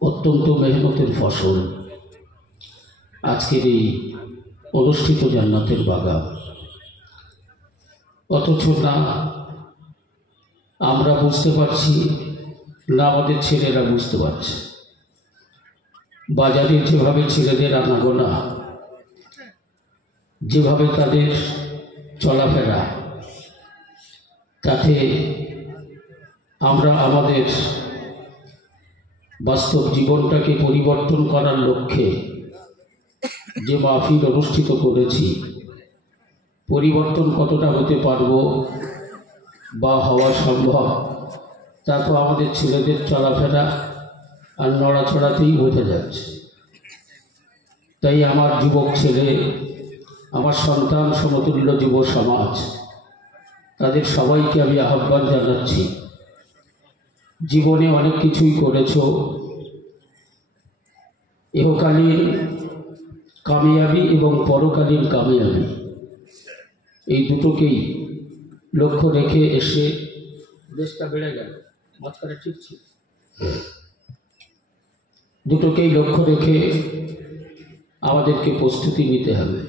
অত্যন্ত মেহনতের ফসল আজকের এই অনুষ্ঠিত জান্নাতের বাগান। অথচ না আমরা বুঝতে পারছি, না আমাদের ছেলেরা বুঝতে পারছে। বাজারে যেভাবে ছেলেদের আনাগোনা, যেভাবে তাদের চলাফেরা, তাতে আমরা আমাদের বাস্তব জীবনটাকে পরিবর্তন করার লক্ষ্যে যে মাহফিল অনুষ্ঠিত করেছি, পরিবর্তন কতটা হতে পারবো বা হওয়া সম্ভব তা তো আমাদের ছেলেদের চলাফেরা আর নড়াচড়াতেই বোঝা যাচ্ছে। তাই আমার যুবক ছেলে, আমার সন্তান সমতুল্য যুব সমাজ, তাদের সবাইকে আমি আহ্বান জানাচ্ছি, জীবনে অনেক কিছুই করেছো, ইহকালীন কামিয়াবি এবং পরকালীন কামিয়াবি এই দুটোকেই লক্ষ্য রেখে এসে দেশটা বেড়ে গেল, মাঝখানে ঠিক ছিল, দুটোকেই লক্ষ্য রেখে আমাদেরকে প্রস্তুতি নিতে হবে।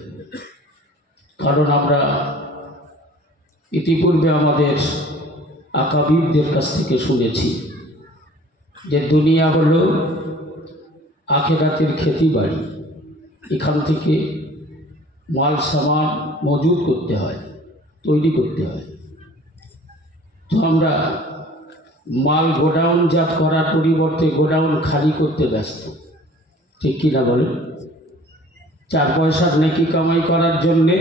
কারণ আমরা ইতিপূর্বে আমাদের আকাবিরদের কাছ থেকে শুনেছি যে দুনিয়া হলো আখেরাতের খেতি বাড়ি, এখান থেকে মাল সামান মজুদ করতে হয়, তৈরি করতে হয়। তো আমরা মাল গোডাউনজাত করার পরিবর্তে গোডাউন খালি করতে ব্যস্ত, ঠিক কিনা বলেন? 4 পয়সার নেকি কামাই করার জন্যে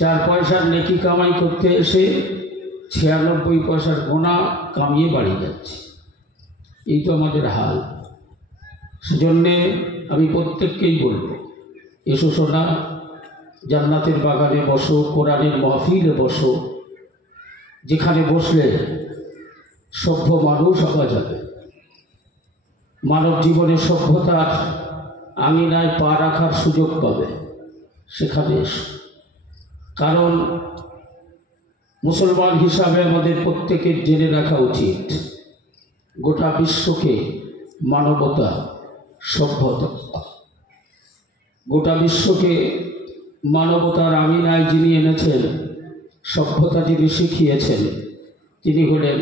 4 পয়সার নেকি কামাই করতে এসে 96 পয়সার গোনা কামিয়ে বাড়ি যাচ্ছে। এই তো আমাদের হাল। সেজন্যে আমি প্রত্যেককেই বলব, এসো সোনা, জান্নাতের বাগানে বসো, কোরআনের মাহফিলে বসো, যেখানে বসলে সভ্য মানুষ হওয়া যাবে, মানব জীবনে সভ্যতার আঙিনায় পা রাখার সুযোগ পাবে, সেখানে এসো। কারণ মুসলমান হিসাবে আমাদের প্রত্যেকের জেনে রাখা উচিত, গোটা বিশ্বকে মানবতা, সভ্যতা, গোটা বিশ্বকে মানবতার আঙিনায় যিনি এনেছেন, সভ্যতা যিনি শিখিয়েছেন, তিনি হলেন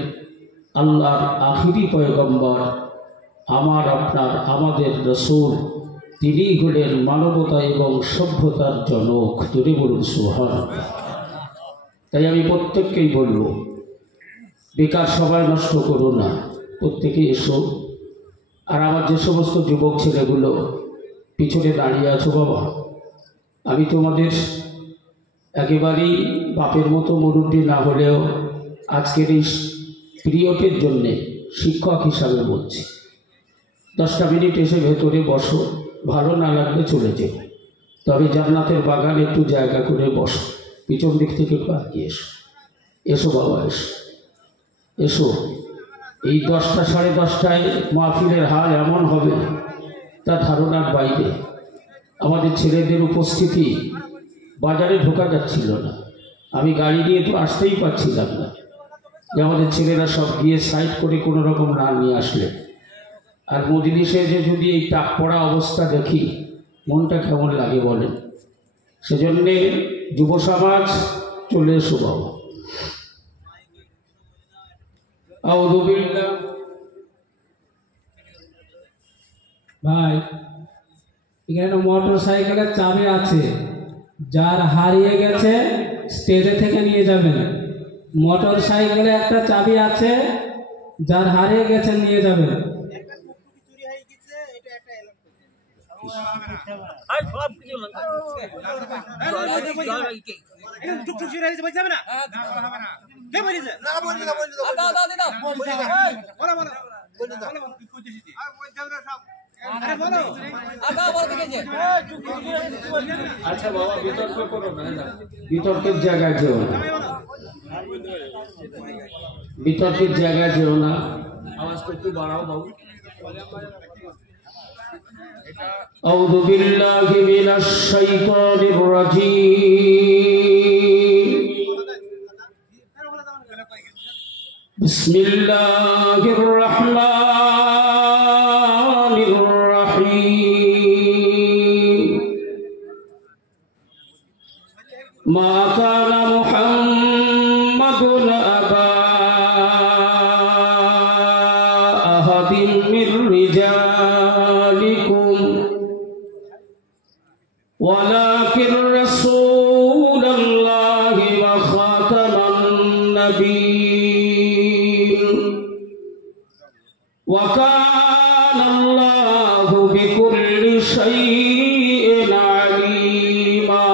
আল্লাহর আখিরি পয়গম্বর, আমার আপনার আমাদের রসূল। তিনিই হলেন মানবতা এবং সভ্যতার জনক। যদি বলুন সুবহানাল্লাহ। তাই আমি প্রত্যেককেই বলবো, বেকার সময় নষ্ট করো না, প্রত্যেকে এসো। আর আমার যে সমস্ত যুবক ছেলেগুলো পিছনে দাঁড়িয়ে আছো, বাবা, আমি তোমাদের একেবারেই বাপের মতো মুরব্বী না হলেও আজকের এই পিরিয়ডের জন্যে শিক্ষক হিসাবে বলছি, 10টা মিনিট এসে ভেতরে বসো, ভালো না লাগলে চলে যেও, তবে জান্নাতের বাগানে একটু জায়গা করে বসো, পিছন দিক থেকে একটু আগিয়ে এসো। এসো বাবা, এসো এসো। এই 10টা সাড়ে 10টায় মাহফিলের হাল এমন হবে তা ধারণার বাইরে। আমাদের ছেলেদের উপস্থিতি, বাজারে ঢোকা যাচ্ছিল না, আমি গাড়ি নিয়ে তো আসতেই পারছিলাম না, যে আমাদের ছেলেরা সব গিয়ে সাইড করে কোনো রকম না নিয়ে আসলে। আর মজলিসে যে যদি এই টাক পড়া অবস্থা দেখি, মনটা কেমন লাগে বলেন? সেজন্যে যুব সমাজ চলে এসো বাবা। আউযু বিল্লাহ। ভাই, এখানে মোটর সাইকেলের চাবি আছে, যার হারিয়ে গেছে স্টেজে থেকে নিয়ে যাবেন। মোটর সাইকেলে একটা চাবি আছে, যার হারিয়ে গেছে নিয়ে যাবেন। আচ্ছা বাবা, বিতর্ক করো না, বিতর্কের জায়গায় যেও না, বিতর্কের জায়গায় যেও না। আওয়াজটা একটু বাড়াও বাবু। আউযু বিল্লাহি মিনাশ শাইতানির রাজীম। বিসমিল্লাহির أحد من رجالكم ولكن رسول الله وخاتم النبيين وكان الله بكل شيء عليما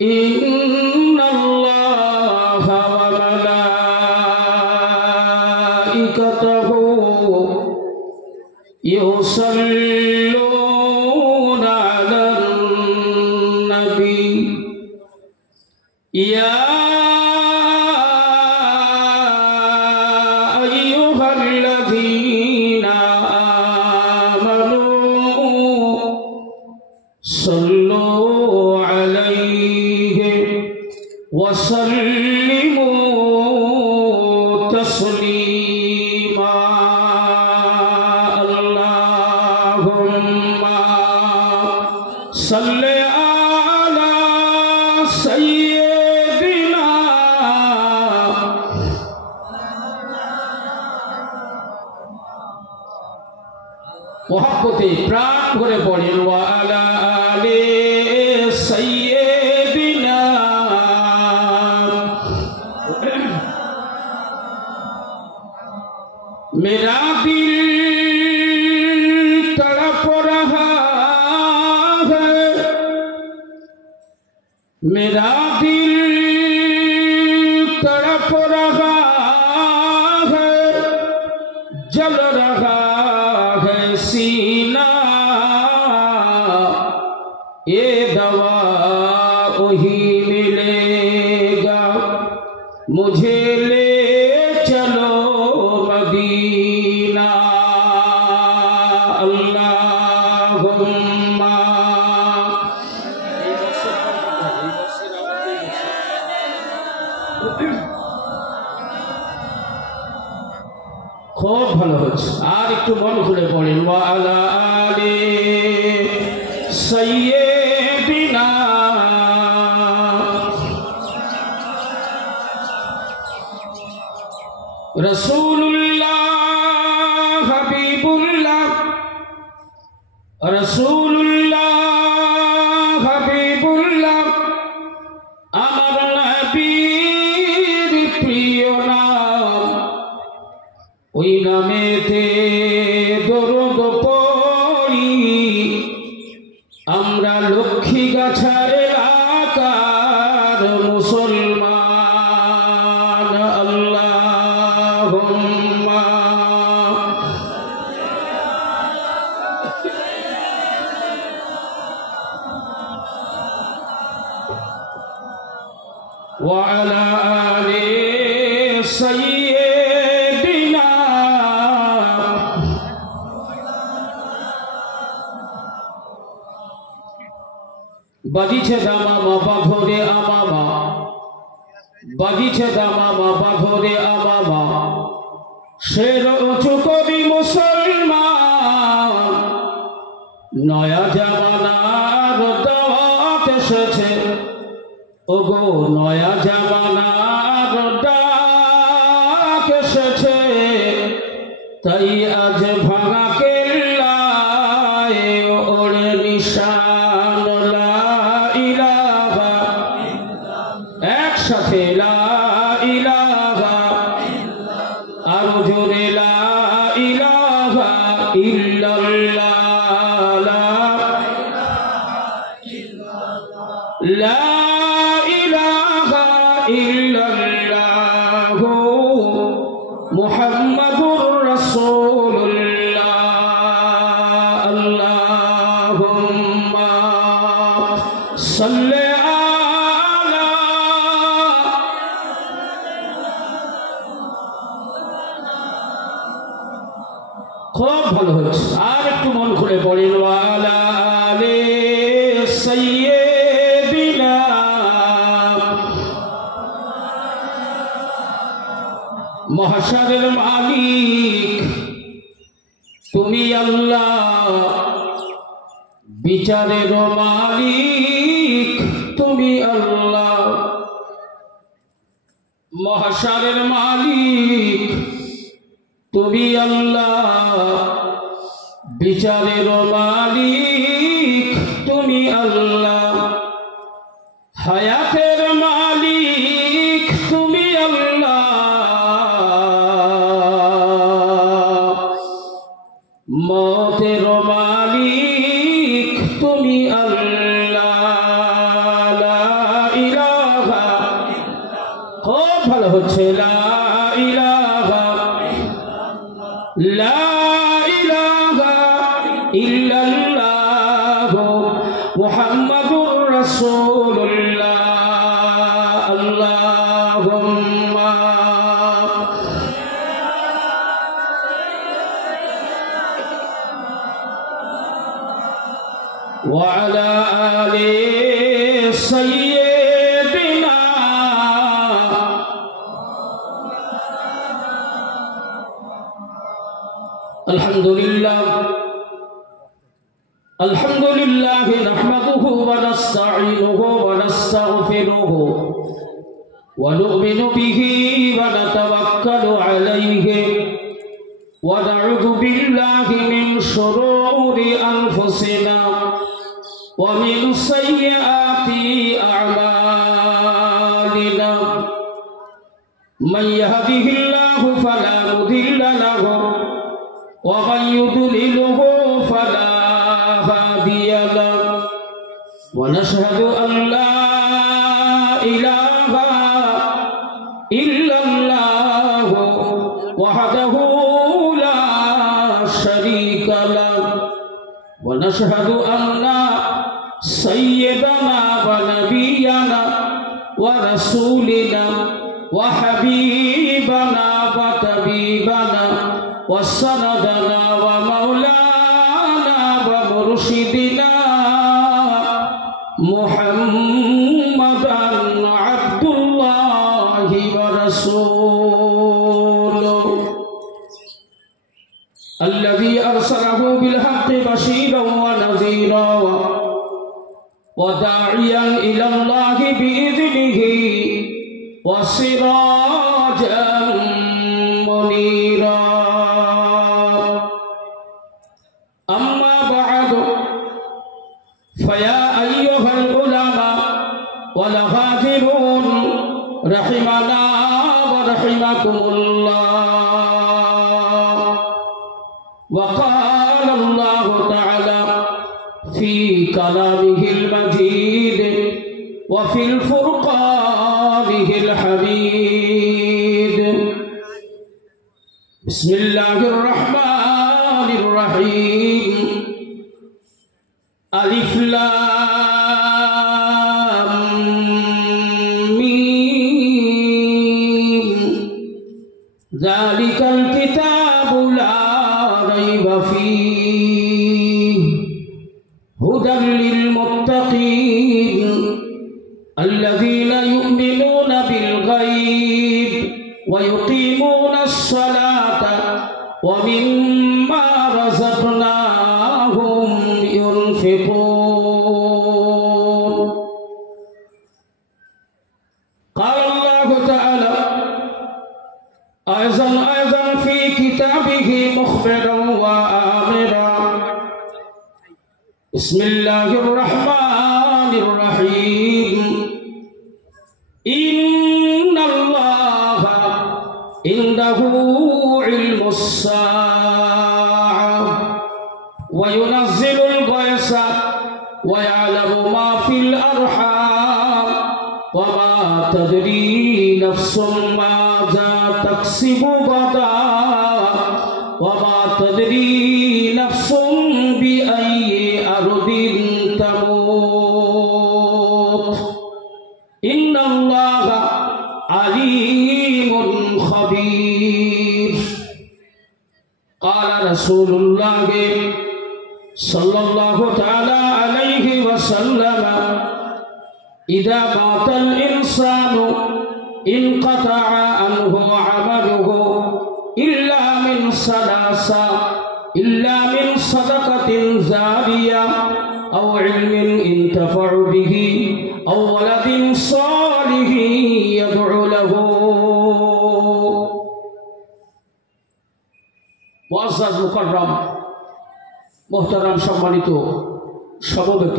إن الله وملائكته يصلون على النبي يا أيها الذين آمنوا صلوا عليه وسلموا تسليما اللهم صل على سيدنا মোহাব্বতে প্রাণ ভরে পড়েন ওয়া আলা আলি সাইয়্যিদিনা मेरा दिल तड़प रहा है मेरा दिल तड़प रहा है जल रहा है सीना ये दवा वही मिलेगा मुझे ले चलो मदीना अल्लाहुम्मा খুব ভালো হচ্ছে আর একটু মন খুলে পড়েন ওয়া আলা আলি সাইয়্যিদিনা রাসূলুল্লাহ হাবিবুল্লাহ রাসূলুল্লাহ হাবিবুল্লাহ আমার নবীর প্রিয় নাম ওই নামেতে দরুদ পড়ি আমরা লক্ষ্মীগাছার এলাকার মুসলমান আল্লাহুম্মা ওয়া আলা আলি সাইয়্যিদিনা বাজিছে দামামা বাঘরে আমামা বাজিছে দামামা বাঘরে আমামা শের উঁচু কবি মুসলমান নয়া জামানার দাওয়াত এসেছে ওগো নয়া জামানার ডাক এসেছে তাই আজ ভাঙা কেল্লায় ওড়ে নিশান লা ইলাহা একসাথে লা ইলাহা আরো জোরে লা ইলাহা ইল্লাল্লাহ লা ইলাহা ইল্লাল্লাহ মুহাম্মাদুর রাসূলুল্লাহ আল্লাহুম্মা সাল্লি আলা খুব ভালো হচ্ছে আর একটু মন খুলে পড়েন ওয়া আলা আলি সাইয়্যিদিনা মহাশারের মালিক তুমি আল্লাহ বিচারের মালিক তুমি আল্লাহ মহাশারের মালিক তুমি আল্লাহ, বিচারের মালিক তুমি আল্লাহ, হায়াতের মালিক তুমি আল্লাহ, মতের মালিক তুমি আল্লাহ। লা ইলাহা, খুব ভালো হচ্ছে, লা ইলাহা লা ইলাহা ইল্লাল্লাহ মুহাম্মাদুর রাসূলুল্লাহ। আল্লাহুম্মা ওয়া আলা আলি সাইয়্যিদিনা। আলহামদুলিল্লাহ আলহামদুলিল্লাহ নাহমাদুহু ওয়া নাস্তাঈনুহু ওয়া নাস্তাগফিরুহু ওয়া নু'মিনু বিহি ওয়া নাতাওয়াক্কালু আলাইহি ওয়া না'উযু বিল্লাহি মিন শুরুরি আনফুসিনা ওয়া মিন সাইয়্যাতি আ'মালিনা। মান ইয়াহদিহিল্লাহু ফালা মুদিল্লা লাহু ওয়া মান ইউদ্লিলহু ফালা هادي له ونشهد أن لا إله إلا الله وحده لا شريك له ونشهد أن سيدنا ونبينا ورسولنا وحبيبنا وطبيبنا وسندنا ومولانا مرشدنا محمدا عبد الله ورسوله الذي أرسله بالحق بشيرا ونذيرا وداعيا إلى الله بإذنه وسراجا منيرا. فيا أيها العلماء والغافرون رحمنا ورحمكم الله. وقال الله تعالى في كلامه المجيد وفي الفرقانه الحميد. بسم الله الرحمن الرحيم. ألف لام ميم ذلك الكتاب لا ريب فيه هدى للمتقين الذين يؤمنون بالغيب ويقيمون الصلاة ومما رزقناهم ينفقون. قال الله تعالى أيضا في كتابه مخبرا وآمرا. بسم الله الرحمن الرحيم. إن الله عنده علم الساعة وينزل الغيث ويعلم ما في الأرحام وما تدري نفس ماذا تكسب غدا وما تدري نفس بأي أرض تموت إن الله عليم خبير. قال رسول الله صلى الله تعالى عليه وسلم إذا مات الإنسان انقطع عنه عمله إلا من ثلاثة إلا من صدقة جارية أو علم ينتفع به أو ولد صالح يدعو له. মুআজ্জাজ মুকাররম মোহতারাম সম্মানিত সমবেত,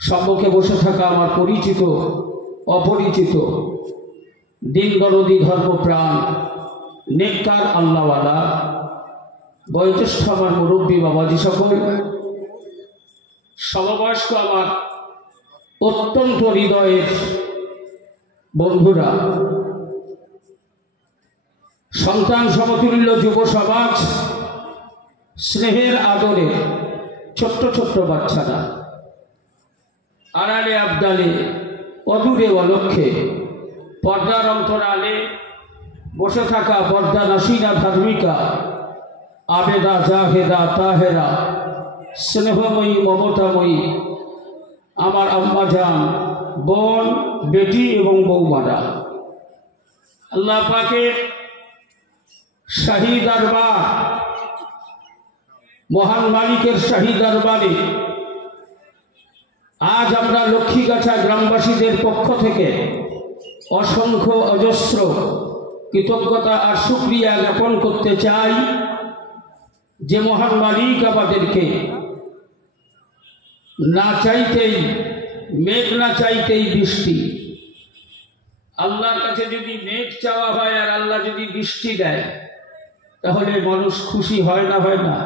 সম্মুখে বসে থাকা আমার পরিচিত অপরিচিত দিন দরদি ধর্মপ্রাণ নেককার আল্লাহওয়ালা বয়োজ্যেষ্ঠ আমার মুরব্বী বাবাজি সকল, সমবয়স্ক আমার অত্যন্ত হৃদয়ের বন্ধুরা, সন্তান সমতুল্য যুব সমাজ, স্নেহের আদরে ছোট্ট ছোট্ট বাচ্চারা, আড়ালে আবদালে অদূরে অলক্ষ্যে পর্দার অন্তরালে বসে থাকা পর্দা নাসিনা ধার্মিকা আবেদা জাহেদা তাহেরা স্নেহময়ী মমতাময়ী আমার আম্মাজান বোন বেটি এবং বৌমারা, আল্লাহ পাকের শাহী দরবার, মহান মালিকের শাহী দরবারে আজ আমরা লক্ষ্মীগাছা গ্রামবাসীদের পক্ষ থেকে অসংখ্য অজস্র কৃতজ্ঞতা আর শুকরিয়া জ্ঞাপন করতে চাই যে মহান মালিক আমাদেরকে না চাইতেই মেঘ না চাইতেই বৃষ্টি। আল্লাহর কাছে যদি মেঘ চাওয়া হয় আর আল্লাহ যদি বৃষ্টি দেয় তাহলে মানুষ খুশি হয় না? হয় না?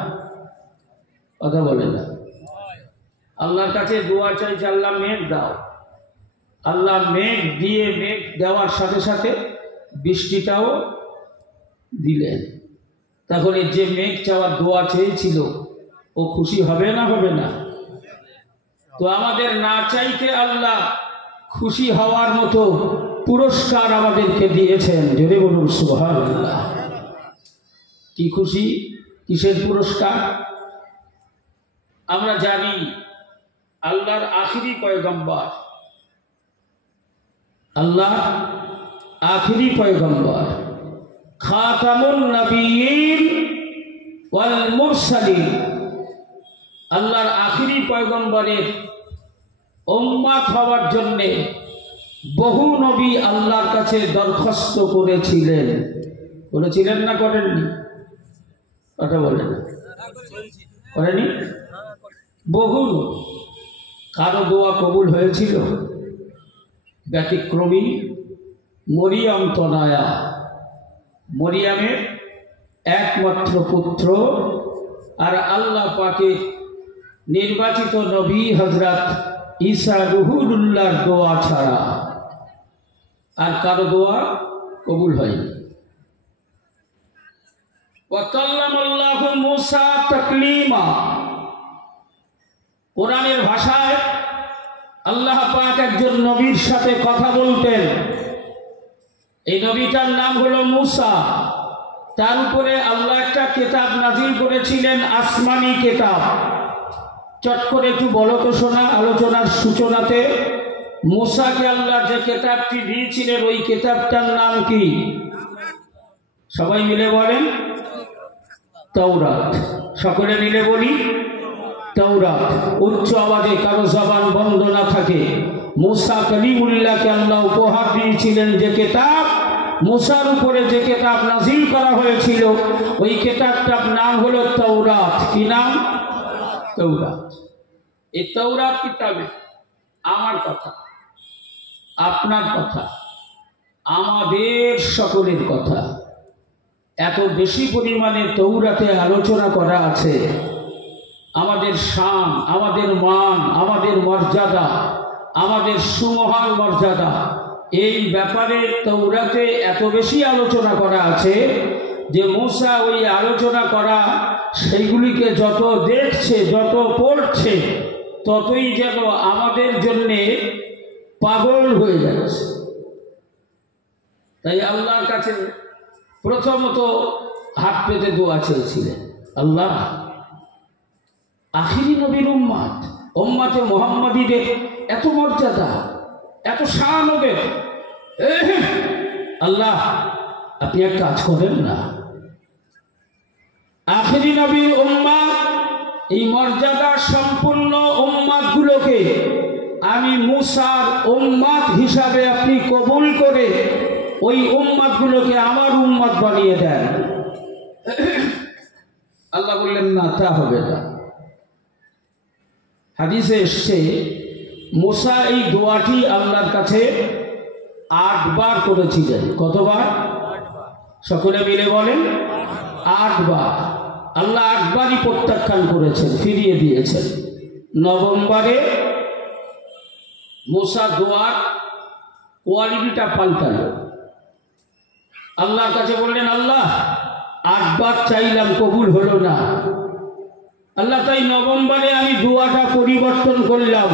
কথা বলে না। আল্লাহর কাছে দোয়া চাইছে, আল্লাহ মেঘ দাও। আল্লাহ মেঘ দিয়ে মেঘ দেওয়ার সাথে সাথে বৃষ্টিটাও দিলেন। তাহলে যে মেঘ চাওয়ার দোয়া চেয়েছিল ও খুশি হবে না? হবে না? তো আমাদের না চাইতে আল্লাহ খুশি হওয়ার মতো পুরস্কার আমাদেরকে দিয়েছেন। জোরে বলুন সুবহানাল্লাহ। কি খুশি? কিসের পুরস্কার? আমরা জানি আল্লাহর আখিরি পয়গম্বর, আল্লাহ আখিরি পয়গম্বর, খাতামুন নবিয়্যিন ওয়াল মুরসালিন, আল্লাহর আখিরি পয়গম্বরের উম্মত হওয়ার জন্য বহু নবী আল্লাহর কাছে দরখাস্ত করেছিলেন। করেছিলেন না করেননি? কথা বলেন। করেনি? বহু। কারো দোয়া কবুল হয়েছিল? ব্যতিক্রমী মরিয়ম তনয়া, মরিয়মের একমাত্র পুত্র আর আল্লাহ পাকের নির্বাচিত নবী হযরত ঈসা রুহুল্লাহর দোয়া ছাড়া আর কারো দোয়া কবুল হয়নি। ওয়া কাল্লামাল্লাহু মূসা তাকলিমা, কোরআনের ভাষায় আল্লাহ পাক একজন নবীর সাথে কথা বলতেন। এই নবীটার নাম হলো মূসা। তার উপরে আল্লাহ একটা কিতাব নাজিল করেছিলেন, আসমানি কিতাব। চট করে একটু বলো তো শোনা, আলোচনার সূচনাতে মূসাকে আল্লাহ যে কিতাবটি দিয়েছিলেন ওই কিতাবটার নাম কি? সবাই মিলে বলেন তাওরাত। সকলে মিলে বলি তাওরাত। উচ্চ আওয়াজে, কারো জবান বন্ধ না থাকে। মূসা কালিমুল্লাহকে আল্লাহ উপহার দিয়েছিলেন যে কিতাব, মূসার উপরে যে কিতাব নাজিল করা হয়েছিল ওই কিতাবটার নাম হলো তাওরাত। কি নাম? তাওরাত। এই তাওরাত কিতাবে আমার কথা, আপনার কথা, আমাদের সকলের কথা এত বেশি পরিমাণে তাওরাতে আলোচনা করা আছে। আমাদের শান, আমাদের মান, আমাদের মর্যাদা, আমাদের সুমহান মর্যাদা, এই ব্যাপারে তাওরাতে এত বেশি আলোচনা করা আছে যে মূসা ওই আলোচনা করা সেইগুলিকে যত দেখছে, যত পড়ছে, ততই যেন আমাদের জন্যে পাগল হয়ে যাচ্ছে। তাই আল্লাহর কাছে প্রথমত হাত পেতে দোয়া চেয়েছিলেন, আল্লাহ আখিরি নবীর উম্মত, উম্মতে মুহাম্মাদীদের এত মর্যাদা, এত শান ওদের, আল্লাহ আপনি এক কাজ করেন না, আখিরি নবীর উম্মত, এই মর্যাদা সম্পূর্ণ উম্মতগুলোকে আমি মূসার উম্মত হিসাবে আপনি কবুল করে ওই উম্মতগুলোকে আমার উম্মত বানিয়ে দেন। আল্লাহ বললেন না, তা হবে না। হাদিসে এসছে মুসা এই দোয়াটি আল্লাহর কাছে 8 বার করেছিলেন। কতবার? সকলে মিলে বলেন 8 বার। আল্লাহ 8 বারই প্রত্যাখ্যান করেছেন, ফিরিয়ে দিয়েছেন। নবমবারে মুসা দোয়ার কোয়ালিটিটা পাল্টালো। আল্লাহর কাছে বললেন, আল্লাহ 8 বার চাইলাম, কবুল হলো না। আল্লাহ তাই নবমবারে আমি দোয়াটা পরিবর্তন করলাম।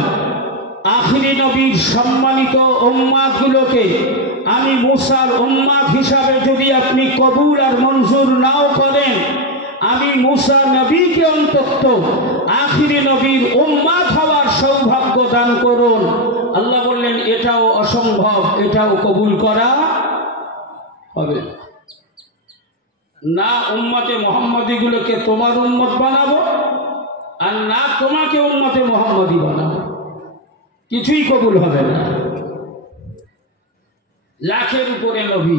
আখিরি নবীর সম্মানিত উম্মাতগুলোকে আমি মুসার উম্মাত হিসাবে যদি আপনি কবুল আর মঞ্জুর নাও করেন, আমি মুসা নবীকে অন্তত আখিরি নবীর উম্মাত হওয়ার সৌভাগ্য দান করুন। আল্লাহ বললেন, এটাও অসম্ভব, এটাও কবুল করা হবে না। উম্মতে মুহাম্মাদীগুলোকে তোমার উম্মত বানাবো, আর না তোমাকে উম্মতে মুহাম্মাদী বানাবো, কিছুই কবুল হবে না। লাখের উপরে নবী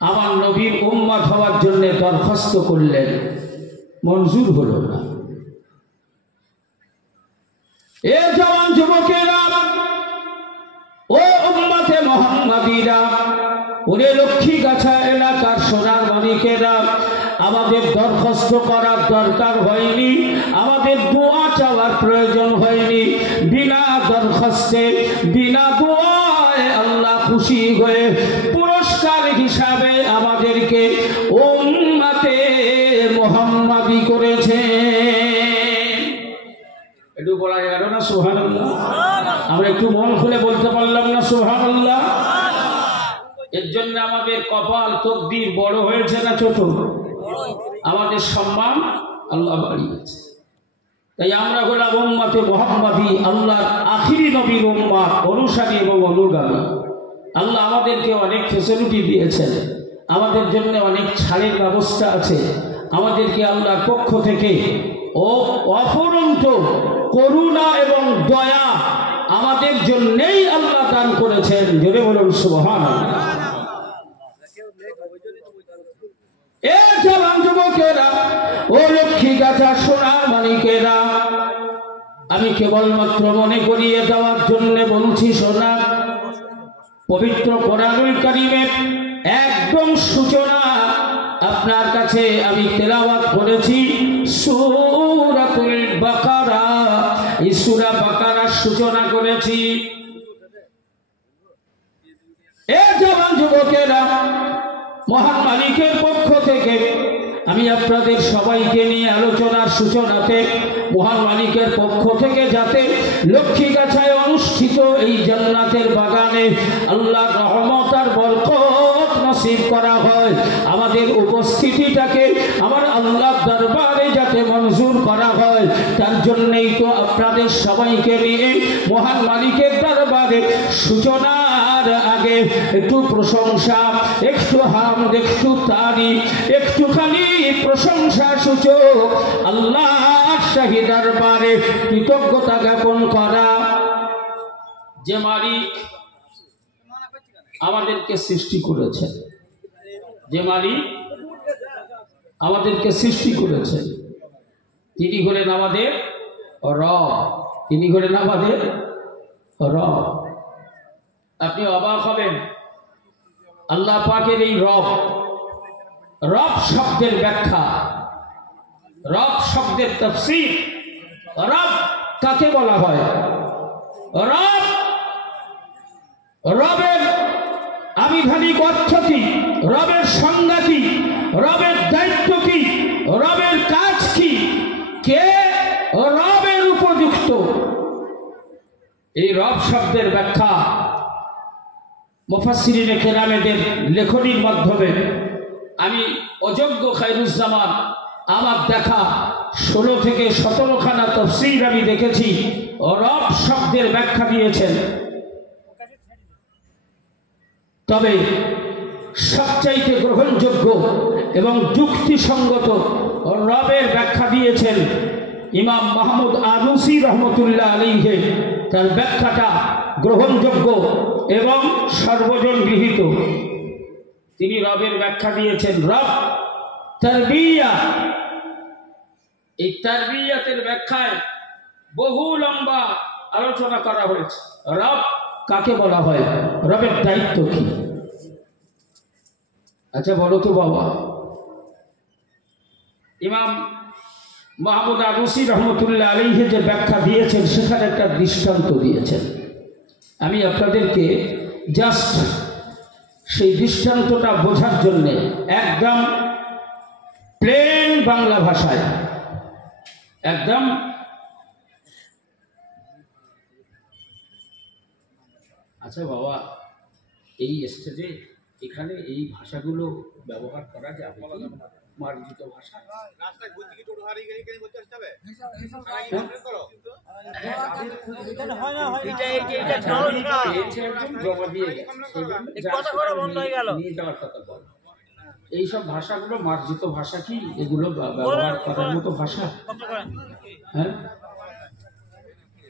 আমার নবীর উম্মত হওয়ার জন্য দরখাস্ত করলেন, মঞ্জুর হলো না। এ জওয়ান যুবকেরা, ও উম্মতে মুহাম্মাদীরা, ওরে লক্ষ্মীগাছা এলাকার সোনার মানিকেরা, আমাদের দরখাস্ত করার দরকার হয়নি, আমাদের দোয়া চাওয়ার প্রয়োজন হয়নি। বিনা দরখাস্তে, বিনা দোয়ায় আল্লাহ খুশি হয়ে পুরস্কার হিসাবে আমাদেরকে উম্মতে মুহাম্মাদী করেছে। একটু বলা গেল না সুবহানাল্লাহ? আমরা একটু মন খুলে বলতে পারলাম না সুবহানাল্লাহ? এর জন্য আমাদের কপাল তকদির বড় হয়েছে না ছোট? আমাদের সম্মান আল্লাহ বাড়িয়েছে। তাই আমরা হলাম উম্মতে মুহাম্মাদী, আল্লাহর আখিরি নবীর উম্মত, অনুসারী এবং অনুগামী। আল্লাহ আমাদেরকে অনেক ফেসিলিটি দিয়েছেন, আমাদের জন্য অনেক ছাড়ের ব্যবস্থা আছে। আমাদেরকে আল্লাহর পক্ষ থেকে ও অফুরন্ত করুণা এবং দয়া আমাদের জন্যেই আল্লাহ দান করেছেন। জোরে বলুন সুবহানাল্লাহ। এ জওয়ান যুবকেরা, ও লক্ষ্মীগাছা সোনার মানিকেরা, আমি কেবলমাত্র মনে করিয়ে দেওয়ার জন্য বলছি, শোনা, পবিত্র কোরআনুল কারীমের একদম সূচনা আপনার কাছে আমি তেলাওয়াত করেছি। সূরাতুল বাকারা, এই সূরা বাকারার সূচনা করেছি। এ জওয়ান যুবকেরা, মহান মালিকের পক্ষ থেকে আমি আপনাদের সবাইকে নিয়ে আলোচনার সূচনাতে মহান মালিকের পক্ষ থেকে যাতে লক্ষ্মীগাছায় অনুষ্ঠিত এই জান্নাতের বাগানে আল্লাহর রহমত আর বরকত নসিব করা হয়, আমাদের উপস্থিতিটাকে আমার আল্লাহর দরবারে যাতে মঞ্জুর করা হয়, তার জন্যই তো আপনাদের সবাইকে নিয়ে মহান মালিকের দরবারে সূচনার আগে একটু প্রশংসা, একটু হামদ, একটু তারিফ, একটুখানি প্রশংসা সূচক আল্লাহর শাহী দরবারে কৃতজ্ঞতা জ্ঞাপন করা। যে মালিক আমাদেরকে সৃষ্টি করেছেন, যে মালিক আমাদেরকে সৃষ্টি করেছেন, তিনি হলেন আমাদের রব, তিনি হলেন আমাদের রব। আপনি অবাক হবেন, আল্লাহ পাকের এই রব, রব শব্দের ব্যাখ্যা, রব শব্দের তাফসীর, রব কাকে বলা হয়? রব, রবের আবিধানিক অর্থ কি? রবের সংজ্ঞা কি? রবের দায়িত্ব কি? রবের কাজ কি? কে রবের উপযুক্ত? এই রব শব্দের ব্যাখ্যা মুফাসসিরিনে কেরামেদের লেখনীর মাধ্যমে আমি অযোগ্য খায়রুজ্জামান আমার দেখা 16 থেকে 17 খানা তাফসীর আমি দেখেছি, রব শব্দের ব্যাখ্যা দিয়েছেন। তবে সবচাইতে গ্রহণযোগ্য এবং যুক্তিসঙ্গত রবের ব্যাখ্যা দিয়েছেন ইমাম মাহমুদ আলুসি রহমতুল্লাহ আলাইহি। তার ব্যাখ্যাটা গ্রহণযোগ্য এবং সর্বজন গৃহীত। তিনি রবের ব্যাখ্যা দিয়েছেন, রব তারবিয়া। এই তারবিয়াতের ব্যাখ্যায় বহু লম্বা আলোচনা করা হয়েছে। রব কাকে বলা হয়, রবের দায়িত্ব কি? আচ্ছা বলো তো বাবা, ইমাম মাহমুদ আলুসি রহমতুল্লাহ আলাইহি যে ব্যাখ্যা দিয়েছেন সেখানে একটা দৃষ্টান্ত দিয়েছেন। আমি আপনাদেরকে জাস্ট সেই দৃষ্টান্তটা বোঝার জন্যে একদম প্লেন বাংলা ভাষায় একদম আচ্ছা বাবা, এই স্টেজে এখানে এই ভাষাগুলো ব্যবহার করা যাবে কি? মার্জিত ভাষা এইসব ভাষাগুলো মার্জিত ভাষা কি? এগুলো ব্যবহার করার মতো ভাষা? হ্যাঁ,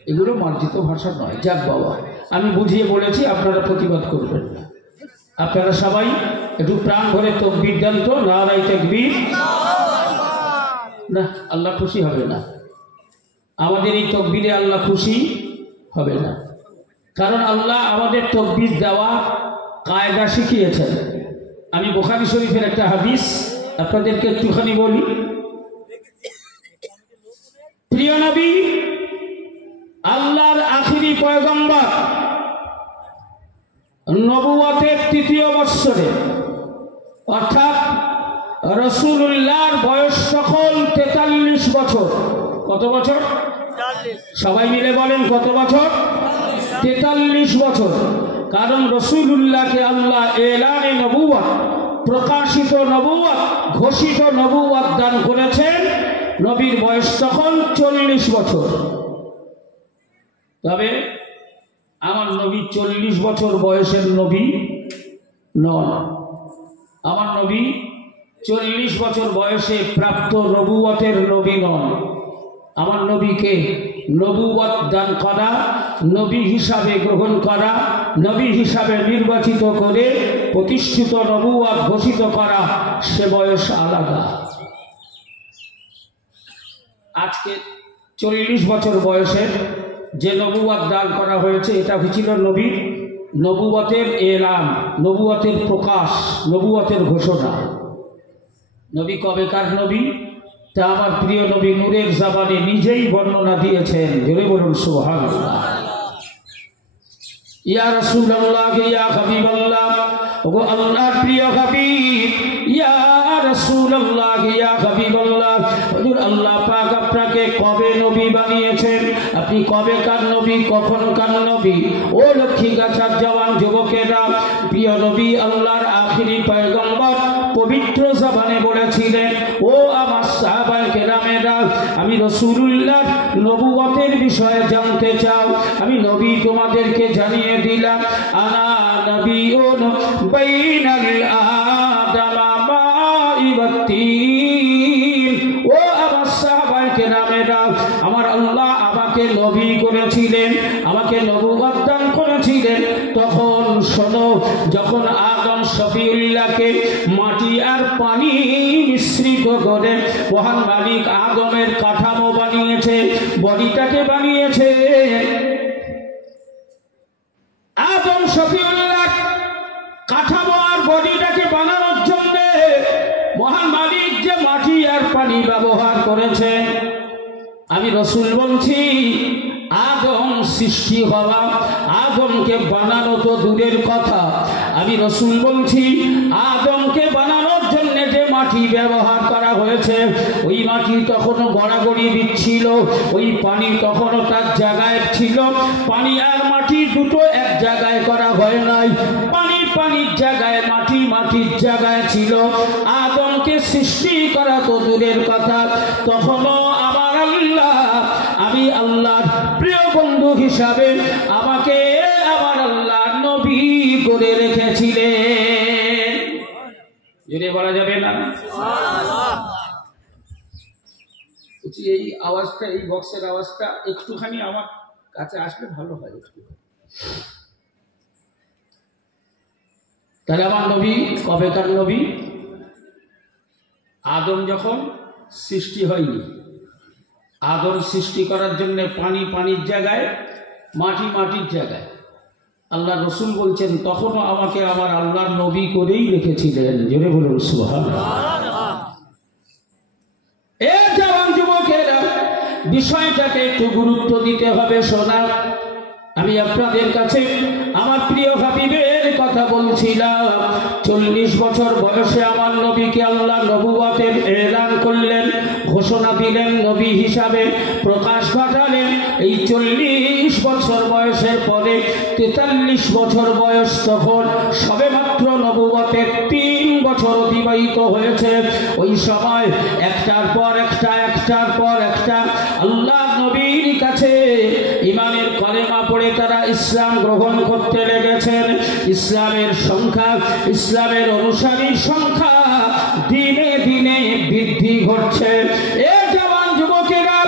এগুলো মার্জিত ভাষা নয়। যাক বাবা, আমি বুঝিয়ে বলেছি, আপনারা প্রতিবাদ করবেন না। আপনারা সবাই একটু প্রাণ ভরে তাকবীর দেন তো, নারায়ে তাকবীর। না, আল্লাহ খুশি হবে না, আমাদের এই তাকবীরে আল্লাহ খুশি হবে না। কারণ আল্লাহ আমাদের তাকবীর দেওয়া কায়দা শিখিয়েছেন। আমি বুখারী শরীফের একটা হাদিস আপনাদেরকে একটুখানি বলি। প্রিয় নবী, আল্লাহর আখিরি পয়গম্বর, নবুয়তের ৩য় বৎসরে, অর্থাৎ রাসূলুল্লাহর বয়স তখন ৪৩ বছর। কত বছর? সবাই মিলে বলেন কত বছর? ৪৩ বছর। কারণ রাসূলুল্লাহকে আল্লাহ এলানে নবুয়ত, প্রকাশিত নবুয়ত, ঘোষিত নবুয়ত দান করেছেন। নবীর বয়স তখন ৪০ বছর। তবে আমার নবী ৪০ বছর বয়সের নবী নন। আমার নবী ৪০ বছর বয়সে প্রাপ্ত নবুয়তের নবী নন। আমার নবীকে নবুয়ত দান করা, নবী হিসাবে গ্রহণ করা, নবী হিসাবে নির্বাচিত করে প্রতিষ্ঠিত নবুয়ত ঘোষিত করা, সে বয়স আলাদা। আজকে ৪০ বছর বয়সের যে নবুয়ত দান করা হয়েছে, এটা হয়েছিল নবীর নবুয়তের এলান, নবুয়তের প্রকাশ, নবুয়তের ঘোষণা। নবী কবেকার নবী তা আমার প্রিয় নবী নূরের জাবানে নিজেই বর্ণনা দিয়েছেন। জোরে বলুন সুবহানাল্লাহ। ইয়া রাসূলুল্লাহ, ইয়া হাবিবাল্লাহ, ওগো আল্লাহর প্রিয় হাবিব, ইয়া রাসূলুল্লাহ, ইয়া হাবিবাল্লাহ, হুজুর আল্লাহ পাক আপনাকে কবে নবী বানিয়েছেন? আপনি কবেকার নবী, কখনকার নবী? ও লক্ষ্মীগাছার জওয়ান যুবকেরা, প্রিয় নবী আল্লাহর আখিরি পয়গম্বর পবিত্র জবানে বলেছিলেন, ও আমার সাহাবায়ে কেরামেরা, আমি রাসূলুল্লাহ নবুয়তের বিষয়ে জানতে চাও? আমি নবী তোমাদেরকে জানিয়ে দিলাম, আনা নবিয়ুন বাইনাল আদামা মাই ওয়াত্তিন। ও আমার সাহাবায়ে কেরামেরা, আমার আল্লাহ আমাকে নবী করেছিলেন, আমাকে নবুয়ত দান করেছিলেন। তখন শোনো, যখন আদম শফিউল্লাহকে মাটি আর পানি মিশ্রিত করে মহান মালিক আদমের কাঠামো বানিয়েছে, বডিটাকে বানিয়েছে, আদম শফিউল্লাহ কাঠামো আর বডিটাকে বানানোর জন্য মহান মালিক যে মাটি আর পানি ব্যবহার করেছেন, আমি রাসূল বলছি, আদম সৃষ্টি হওয়া, আদমকে বানানো তো দূরের কথা, আমি রাসূল বলছি, আদমকে বানানোর জন্য যে মাটি ব্যবহার করা হয়েছে, ওই মাটি তখনও গড়াগড়ি দিচ্ছিল, ওই পানি তখনও তার জায়গায় ছিল। পানি আর মাটি দুটো এক জায়গায় করা হয় নাই, পানি পানির জায়গায়, মাটি মাটির জায়গায় ছিল। আদমকে সৃষ্টি করা তো দূরের কথা, তখনও আমার আল্লাহ, আমি আল্লাহর প্রিয় বন্ধু হিসাবে আমাকে আমার আল্লাহ নবী করে রেখেছিলেন। যদি বলা যাবে না, এই আওয়াজটা, এই বক্সের আওয়াজটা একটুখানি আমার কাছে আসলে ভালো হয় একটু। তাহলে আমার নবী কবেকার নবী? আদম যখন সৃষ্টি হয়নি, আদম সৃষ্টি করার জন্য পানি পানির জায়গায়, মাটি মাটির জায়গায়, আল্লাহ রসুল বলছেন তখনও আমাকে আমার আল্লাহর নবী করেই রেখেছিলেন। জোরে বলুন সুবহানাল্লাহ। এ জওয়ান যুবকেরা, বিষয়টাকে একটু গুরুত্ব দিতে হবে। শোনা, আমি আপনাদের কাছে আমার প্রিয় হাবিবের কথা বলছিলাম। 40 বছর বয়সে আমার নবীকে আল্লাহ নবুয়তের এলান করলেন, ঘোষণা দিলেন, নবী হিসাবে প্রকাশ ঘটালেন। এই 40 বছর বয়সের পরে 43 বছর বয়স, তখন সবেমাত্র নবুয়তের 3 বছর অতিবাহিত হয়েছে। ওই সময় একটার পর একটা, একটার পর একটা আল্লাহ নবীর কাছে ইমানের কলেমা পড়ে তারা ইসলাম গ্রহণ করতে লেগেছেন। ইসলামের সংখ্যা, ইসলামের অনুসারীর সংখ্যা দিনে দিনে বৃদ্ধি ঘটছে। এ জওয়ান যুবকেরা,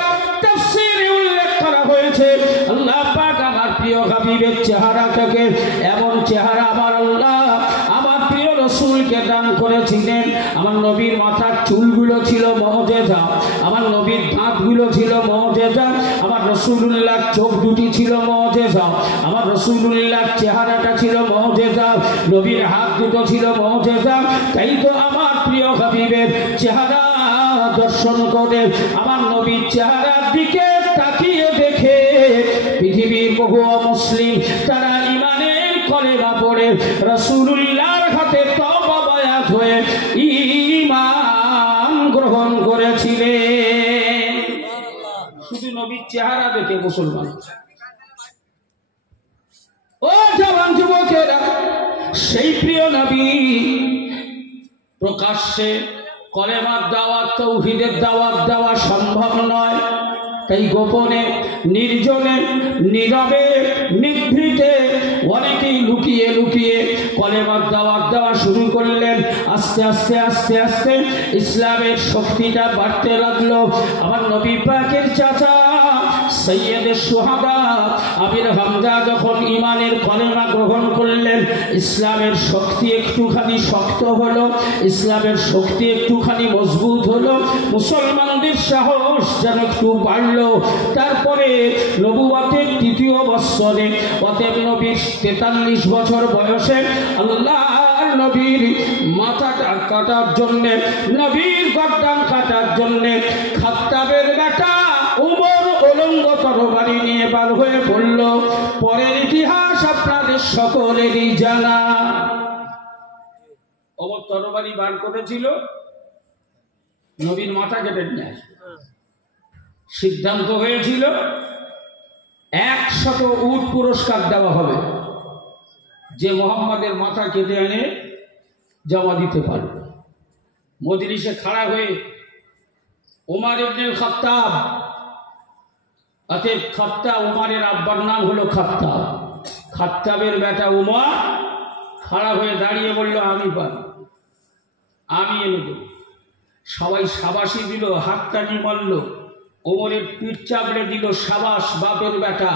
তাফসীরে উল্লেখ করা হয়েছে আল্লাহ পাক আমার প্রিয় হাবিবের চেহারাটাকে, এমন চেহারা আমার আল্লাহ আমার প্রিয় রসুলকে দান করেছিলেন। আমার নবীর মাথার চুলগুলো ছিল মুআজিজা, আমার নবীর দাঁতগুলো ছিল মুআজিজা, আমার রাসূলুল্লাহর চোখ দুটি ছিল মুআজিজা, আমার রাসূলুল্লাহর চেহারাটা ছিল মুআজিজা, নবীর হাত দুটো ছিল মুআজিজা। তাই তো আমার প্রিয় হাবিবের চেহারা দর্শন করে, আমার নবীর চেহারার দিকে তাকিয়ে দেখে পৃথিবীর বহু মুসলিম তারা ইমানের কলেমা পড়ে রাসূলুল্লাহর হাতে তওবা বায়াত হয়ে ঈমান গ্রহণ করেছিলেন। শুধু নবীর চেহারা দেখে মুসলমান। ও জওয়ান যুবকেরা, সেই প্রিয় নবী প্রকাশ্যে কলেমার দাওয়াত, তাওহীদের দাওয়াত দেওয়া সম্ভব নয়। তাই গোপনে, নির্জনে, নীরবে, নিভৃতে অনেকেই লুকিয়ে লুকিয়ে কলেমার দাওয়াত দেওয়া শুরু করলেন। আস্তে আস্তে আস্তে আস্তে ইসলামের শক্তিটা বাড়তে লাগলো। আমার নবী পাকের চাচা সৈয়দের সুহাদা আমির হামজা যখন ইমানের কলেমা গ্রহণ করলেন, ইসলামের শক্তি একটুখানি শক্ত হলো, ইসলামের শক্তি একটুখানি মজবুত হলো, মুসলমানদের সাহস যেন একটু বাড়লো। তারপরে নবুয়তের 3য় বৎসরে, অতএব নবীর 43 বছর বয়সে আল্লাহর নবীর মাথাটা কাটার জন্যে, নবীর গর্দান কাটার জন্যে খাত্তাবের বেটা উমর উলঙ্গ তরবারি নিয়ে বার হয়ে পড়ল। পরের ইতিহাস আপনাদের সকলেরই জানা। ওমর তরবারি বার করেছিল নবীর মাথা কেটে নিয়ে আসবে। সিদ্ধান্ত হয়েছিল 100 উট পুরস্কার দেওয়া হবে যে মোহাম্মদের মাথা কেটে এনে জমা দিতে পারবে। মজলিসে খাড়া হয়ে ওমর ইবনে খাত্তাব, অতএব খাত্তাব, উমারের আব্বার নাম হলো খাত্তাব, খাত্তাবের বেটা উমর খাড়া হয়ে দাঁড়িয়ে বলল আমি পারি, আমি এনে দেব। সবাই সাবাসি দিল, হাততালি মারল, ওমরের পিঠ চাপড়ে দিল, সাবাস বাপের বেটা।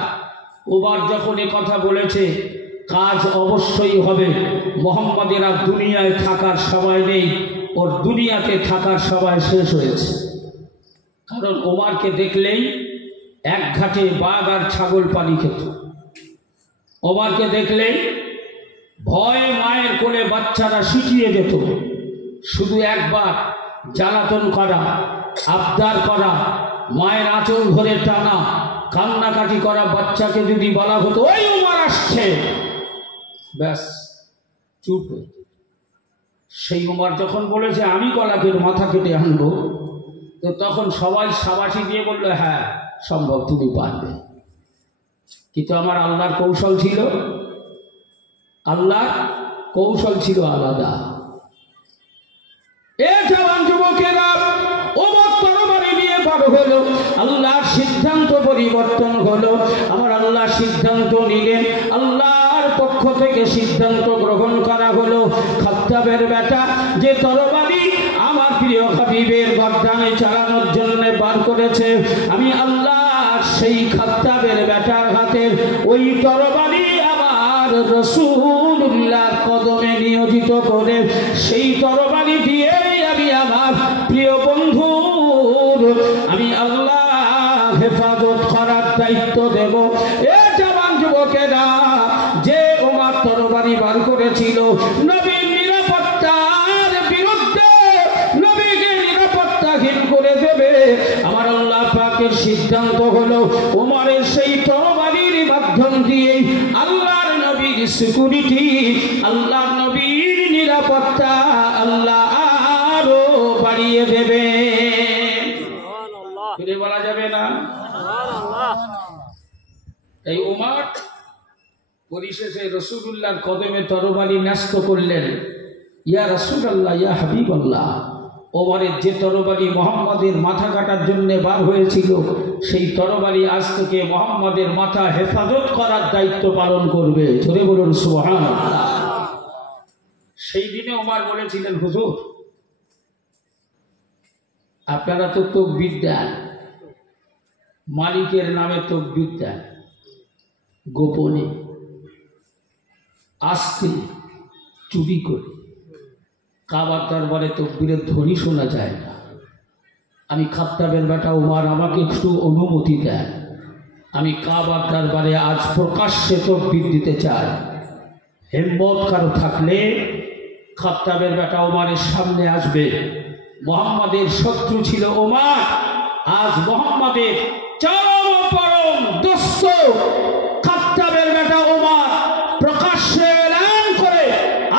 ওবার যখন এ কথা বলেছে কাজ অবশ্যই হবে। মোহাম্মদের আর দুনিয়ায় থাকার সময় নেই, ওর দুনিয়াতে থাকার সময় শেষ হয়েছে। কারণ ওমরকে দেখলেই এক ঘাটে বাঘ আর ছাগল পানি খেত। ওমরকে দেখলেই ভয়ে মায়ের কোলে বাচ্চারা সিটিয়ে যেত। শুধু একবার জ্বালাতন করা, আবদার করা, মায়ের আঁচল ধরে টানা, কান্নাকাটি করা বাচ্চাকে যদি বলা হতো ওই ওমর আসছে, ব্যাস চুপ। সেই ওমর যখন বলেছে আমি গলাকে মাথা কেটে আনবো, তো তখন সবাই সাবাসি দিয়ে বলল হ্যাঁ সম্ভব, তুমি পারবে। কিন্তু আমার আল্লাহর কৌশল ছিল, আল্লাহর কৌশল ছিল আলাদা। এ জওয়ান যুবকেরা, ওমর তরবারি নিয়ে বার হলো, আল্লাহর সিদ্ধান্ত পরিবর্তন হলো। আমার আল্লাহ সিদ্ধান্ত নিলেন, আল্লাহর পক্ষ থেকে সিদ্ধান্ত গ্রহণ করা হলো। খাত্তাবের বেটা যে তরবারি আমার প্রিয় হাবিবের গর্দানে চালানোর জন্য বার করেছে, আমি আল্লাহ সেই খাত্তাবের বেটার হাতের ওই তরবারি আমার আমার রাসূলুল্লাহর কদমে নিয়োজিত করে সেই তরবারি দিয়ে আমি আমার প্রিয় বন্ধুর আমি আল্লাহ হেফাজত করার দায়িত্ব দেব। এ জওয়ান যুবকেরা, যে ওমর তরবারি বার করেছিল নবীর নিরাপত্তার বিরুদ্ধে, নবীকে নিরাপত্তাহীন করে দেবে, আমার আল্লাহ পাকের সিদ্ধান্ত হলো ওমরের সেই তরবারির মাধ্যম দিয়ে আল্লাহর নবীর সিকিউরিটি, আল্লাহর নবীর নিরাপত্তা আল্লাহ আরো বাড়িয়ে দেবে। বলা যাবে না? এই ওমর পরিশেষে রাসূলুল্লাহর কদমে তরবারি ন্যস্ত করলেন। ইয়া রাসূলুল্লাহ, ইয়া হাবিবাল্লাহ, ওমরের যে তরবারি মুহাম্মাদের মাথা কাটার জন্য বার হয়েছিল সেই তরবারি আজ থেকে মুহাম্মাদের মাথা হেফাজত করার দায়িত্ব পালন করবে। জোরে বলুন সুবহানাল্লাহ। সেই দিনে ওমর বলেছিলেন, হুজুর আপনারা তো তাকবীর দেন, মালিকের নামে তাকবীর দেন, গোপনে আস্তে চুরি করে, কাবার দরবারে তাকবীরের ধ্বনি শোনা যায় না। আমি খাত্তাবের বেটা ওমর, আমাকে একটু অনুমতি দেন, আমি কাবার দরবারে আজ প্রকাশ্যে তাকবীর দিতে চাই। হিম্মত কারো থাকলে খাত্তাবের বেটা ওমরের সামনে আসবে। মুহাম্মাদের শত্রু ছিল ওমর, আজ মুহাম্মাদের চরম পরম দোস্ত খাত্তাবের বেটা ওমর প্রকাশ্যে এলান করে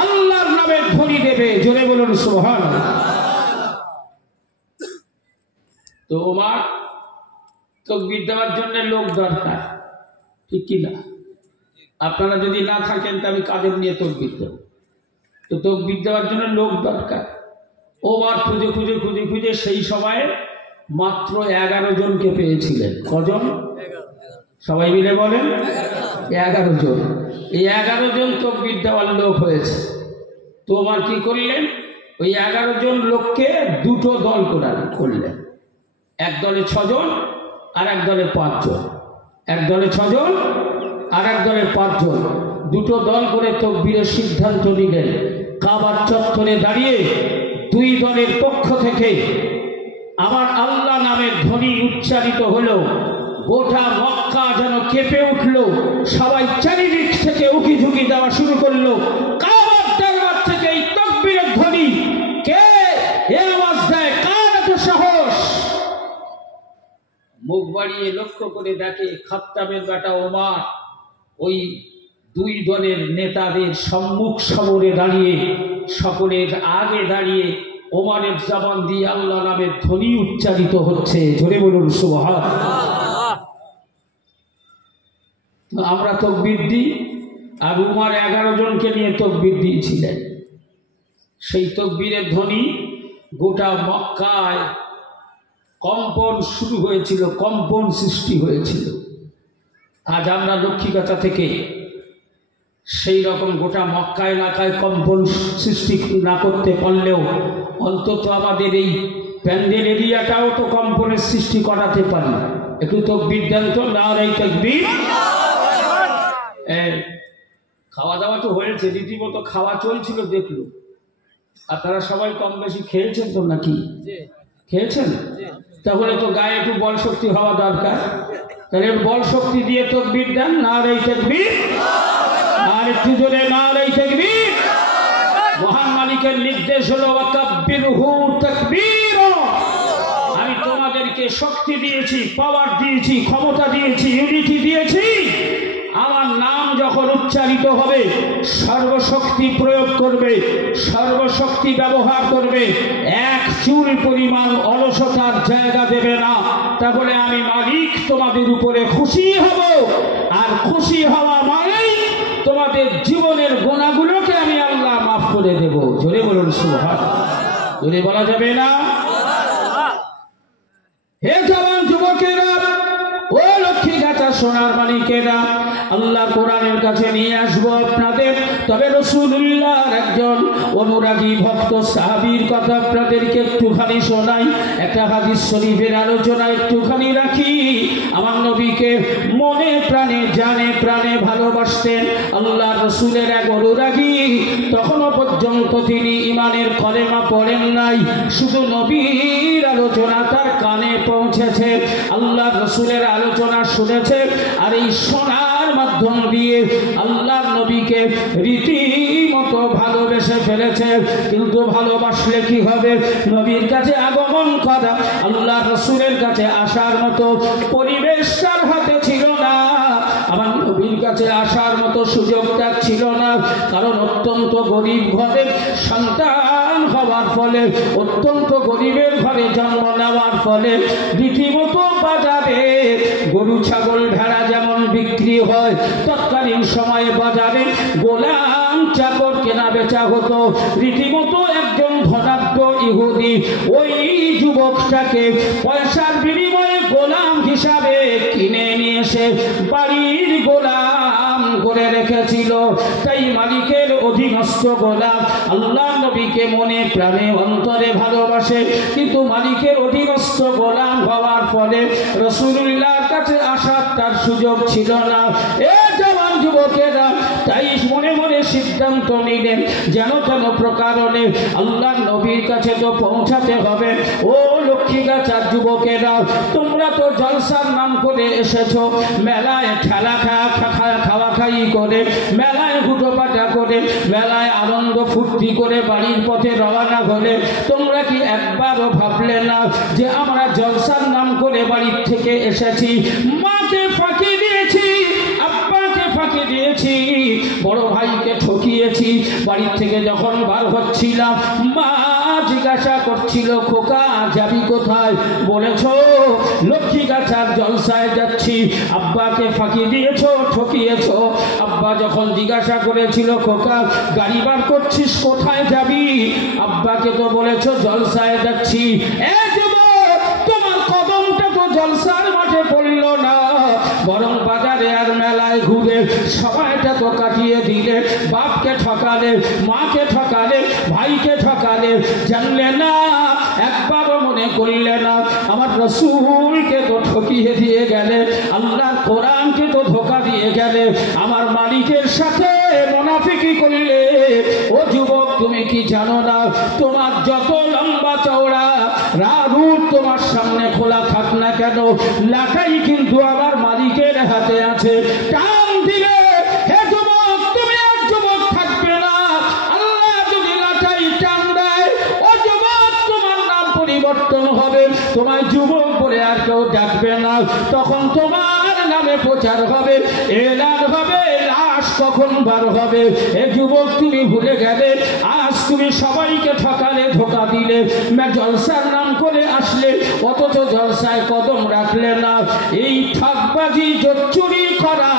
আল্লাহর নামে ধ্বনি দেবে। জোরে বলুন সুবহানাল্লাহ। তো ওমর তাকবীর দেওয়ার জন্য লোক দরকার, ঠিক কি না? আপনারা যদি না থাকেন তা আমি কাদের নিয়ে তাকবীর দেব? তো তাকবীর দেওয়ার জন্য লোক দরকার। ওমর খুঁজে খুঁজে খুঁজে খুঁজে সেই সময়ে মাত্র 11 জনকে পেয়েছিলেন। কজন? সবাই মিলে বলেন 11 জন। এই 11 জন তাকবীর দেওয়ার লোক হয়েছে। তো ওমর কি করলেন? ওই 11 জন লোককে দুটো দল করলেন। এক দলে 6 জন আর এক দলে 5 জন। এক দলে 6 জন আর এক দলে 5 জন, দুটো দল করে তাকবীরের সিদ্ধান্ত নিলেন। কাবার চত্বরে দাঁড়িয়ে দুই দলের পক্ষ থেকে আমার আল্লাহ নামের ধ্বনি উচ্চারিত হলো। গোটা মক্কা যেন কেঁপে উঠল, সবাই চারিদিক থেকে উকি ঝুঁকি দেওয়া শুরু করলো। কাবার দরবার থেকে এই তাকবীরের ধ্বনি, কে এ আওয়াজ দেয়, কার এত সাহস? মুখ বাড়িয়ে লক্ষ্য করে দেখে খাত্তাবের বেটা ওমর ওই দুই দলের নেতাদের সম্মুখ সমরে দাঁড়িয়ে, সকলের আগে দাঁড়িয়ে ওমরের জবান দিয়ে আল্লাহ নামের ধ্বনি উচ্চারিত হচ্ছে। জোরে বলুন সুবহানাল্লাহ। আমরা তাকবীর দিই, আর ওমর 11 জনকে নিয়ে তাকবীর দিয়েছিলেন। সেই তাকবীরের ধ্বনি গোটা মক্কায় কম্পন শুরু হয়েছিল, কম্পন সৃষ্টি হয়েছিল। আজ আমরা লক্ষ্মীগাছা থেকে সেই রকম গোটা মক্কা এলাকায় কম্পন সৃষ্টি না করতে পারলেও অন্তত আমাদের এই প্যান্ডেল এরিয়াটাও তো কম্পনের সৃষ্টি করাতে পারি। একটু তাকবীর দেন তো, নারে তাকবীর। খাওয়া দাওয়া তো হয়েছে, রীতিমতো খাওয়া চলছিল দেখলো। আপনারা সবাই কম বেশি খেয়েছেন তো নাকি? খেয়েছেন? তাহলে তো গায়ে একটু বল শক্তি হওয়া দরকার। তাহলে বল শক্তি দিয়ে তাকবীর দেন, নারে তাকবীর। আর একটু জোরে নারে তাকবীর। মহান মালিকের নির্দেশ হলো ওয়াকাব্বিরহু তাকবীরা। আমি তোমাদেরকে শক্তি দিয়েছি, পাওয়ার দিয়েছি, ক্ষমতা দিয়েছি, ইউনিটি দিয়েছি। আমার নাম যখন উচ্চারিত হবে সর্বশক্তি প্রয়োগ করবে, সর্বশক্তি ব্যবহার করবে, এক চুল পরিমাণ অলসতার জায়গা দেবে না। তাহলে আমি মালিক তোমাদের উপরে খুশি হব, আর খুশি হওয়া মানেই তোমাদের জীবনের গুনাহগুলোকে আমি আল্লাহ মাফ করে দেব। জোরে বলুন সুবহানাল্লাহ। জোরে বলা যাবে না? হে জওয়ান যুবকেরা, ও লক্ষ্মীগাছা সোনার মালিকেরা, আল্লাহ কোরআনের কাছে নিয়ে আসবো আপনাদের। তবে রাসূলুল্লাহর একজন অনুরাগী ভক্ত সাহাবীর কথা আপনাদেরকে একটুখানি শোনাই। একটা হাদিস শরীফের আলোচনা একটুখানি রাখি। আমার নবীকে মনে প্রাণে জানে প্রাণে ভালোবাসতেন আল্লাহ রাসূলের এক অনুরাগী। তখনও পর্যন্ত তিনি ঈমানের কলেমা পড়েন নাই, শুধু নবীর আলোচনা তার কানে পৌঁছেছে, আল্লাহ রাসূলের আলোচনা শুনেছে। আর এই শোনার মাধ্যম দিয়ে আল্লাহ নবীকে রীতিমতো ভালোবেসে ফেলেছে। কিন্তু ভালোবাসলে কি হবে? নবীর কাছে আগমন করা, আল্লাহ রাসূলের কাছে আসার মতো পরিবেশ তার হাতে ছিল না, আমার নবীর কাছে আসার মতো সুযোগটা ছিল না। কারণ অত্যন্ত গরিব ঘরের সন্তান হওয়ার ফলে, অত্যন্ত গরিবের ঘরে জন্ম নেওয়ার ফলে রীতিমতো বাজারে গরু ছাগল ভেড়া যেমন বিক্রি হয়, তৎকালীন সময়ে বাজারে গোলাম চাকর কেনা বেচা হতো। রীতিমতো একজন ধনাঢ্য ইহুদি ওই যুবকটাকে পয়সার বিনিময়ে গোলাম হিসাবে কিনে নিয়ে এসে বাড়ির গোলাম করে রেখেছিল। তাই মালিকের অধীনস্থ গোলাম আল্লাহ নবীকে মনে প্রাণে অন্তরে ভালোবাসে, কিন্তু মালিকের অধীনস্থ গোলাম হওয়ার ফলে রাসূলুল্লাহর কাছে আসার তার সুযোগ ছিল না। এ জওয়ান যুবকেরা তাই মনে মনে সিদ্ধান্ত নিলেন যেন কোনো প্রকারণে আল্লাহ নবীর কাছে তো পৌঁছাতে হবে। ও লক্ষ্মীগাছার যুবকেরা, তোমরা তো জলসার নাম করে এসেছো, মেলায় ঠেলা খাওয়া খাই করে, মেলায় হুটোপাটা করে, মেলায় আনন্দ ফুর্তি করে বাড়ির পথে রওনা হলে তোমরা কি একবারও ভাবলে না যে আমরা জলসার নাম করে বাড়ির থেকে এসেছি, মাকে ফাঁকি দিয়েছি, আব্বাকে ফাঁকি দিয়েছি, বড় ভাইকে ঠকিয়েছি। বাড়ির থেকে যখন বার হচ্ছিলাম মা জিজ্ঞাসা করছিল, খোকা যাবি কোথায়? বলেছ লক্ষ্মীগাছার জলসায় যাচ্ছি। আব্বাকে ফাঁকি দিয়েছ, ঠকিয়েছ। আব্বা যখন জিজ্ঞাসা করেছিল, খোকা গাড়ি বার করছিস কোথায় যাবি? আব্বাকে তো বলেছ জলসায় যাচ্ছি। এ যুবক, তোমার কদমটা তো জলসার মাঠে পড়ল না, বরং বাজারে আর মেলায় ঘুরে সময়টা তো কাটিয়ে দিলে। বাপকে ঠকালে, মাকে ঠকালে, ভাইকে ঠকালে, জানলে না, একবারও মনে করলে না আমার রাসূলকে তো ঠকিয়ে দিয়ে গেলে, আল্লাহর কোরআনকে তো ধোঁকা দিয়ে গেলে, আমার মালিকের সাথে মুনাফিকি করলে। ও যুবক, তুমি কি জানো না তোমার যত লম্বা চওড়া রাহুত তোমার সামনে খোলা থাক না কেন, লাটাই কিন্তু আমার মালিকের হাতে আছে। টান দিলে হে যুবক তুমি আর যুবক থাকবে না। আল্লাহ যদি লাটাই টান দেয়, ও যুবক তোমার নাম পরিবর্তন হবে, তোমায় যুবক বলে আর কেউ ডাকবে না। তখন তোমার নামে প্রচার হবে, এলান হবে, লাশ কখন বার হবে। এ যুবক, তুমি ভুলে গেলে আজ তুমি সবাইকে ঠকালে, ধোঁকা দিলে, জলসার নাম করে আসলে অথচ জলসায় কদম রাখলে না। এই ঠকবাজি চুরি করা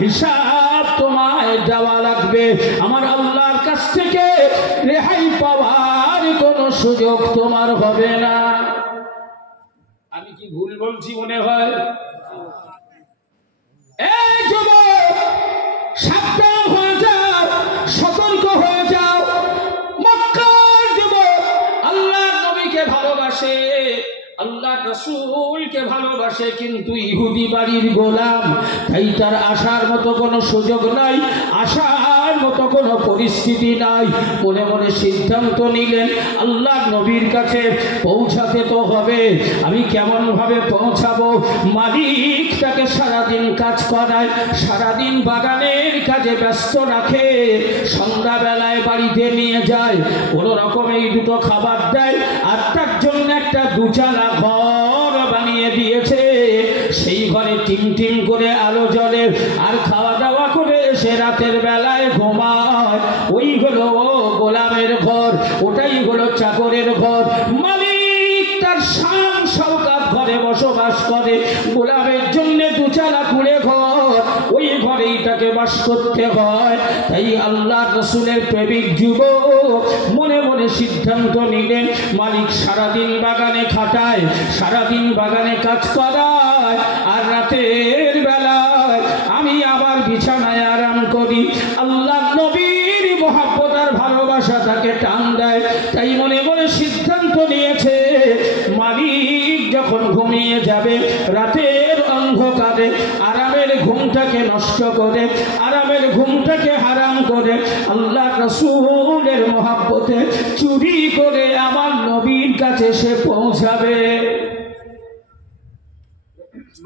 হিসাব তোমায় দেওয়া লাগবে। আমার আল্লাহর কাছ থেকে রেহাই পাওয়ার কোনো সুযোগ তোমার হবে না। আমি কি ভুল বলছি মনে হয়? এই যুবক, সাবধান হয়ে যাও, সতর্ক হয়ে যাও। মক্কার যুবক আল্লাহর নবীকে ভালোবাসে, আল্লাহ রাসূলকে ভালোবাসে, কিন্তু ইহুদি বাড়ির গোলাম, তাই তার আসার মতো কোনো সুযোগ নাই, আসার মতো কোনো পরিস্থিতি নাই। মনে মনে সিদ্ধান্ত নিলেন আল্লাহ নবীর কাছে পৌঁছাতে তো হবে। আমি কেমন ভাবে পৌঁছাবো? মালিক তাকে সারাদিন কাজ করায়, সারাদিন বাগানের কাজে ব্যস্ত রাখে, সন্ধ্যাবেলায় বাড়িতে নিয়ে যায়, কোনো রকমে দুটো খাবার দেয়, আর তার জন্য একটা দুচালা ঘর বানিয়ে দিয়েছে। সেই ঘরে টিম টিম করে আলো জ্বলে, আর খাওয়া দাওয়া করে এসে রাতের বেলায় ঘুমায়। ওই হলো গোলামের ঘর, ওটাই হলো চাকরের ঘর। মালিক তার শান শওকত ঘরে বসবাস করে, গোলামের জন্য দুচালা কুড়ে ঘর, ওই ঘরেই তাকে বাস করতে হয়। তাই আল্লাহ রাসূলের প্রেমিক যুবক মনে মনে সিদ্ধান্ত নিলেন, মালিক সারাদিন বাগানে খাটায়, সারাদিন বাগানে কাজ করায়, আর রাতের বেলায় আমি আবার তাই মনে মনে সিদ্ধান্ত নিয়েছে মালিক যখন ঘুমিয়ে যাবে রাতের অন্ধকারে আরামের ঘুমটাকে নষ্ট করে, আরামের ঘুমটাকে হারাম করে আল্লাহ রাসূলের মহব্বতে চুরি করে আমার নবীর কাছে সে পৌঁছাবে।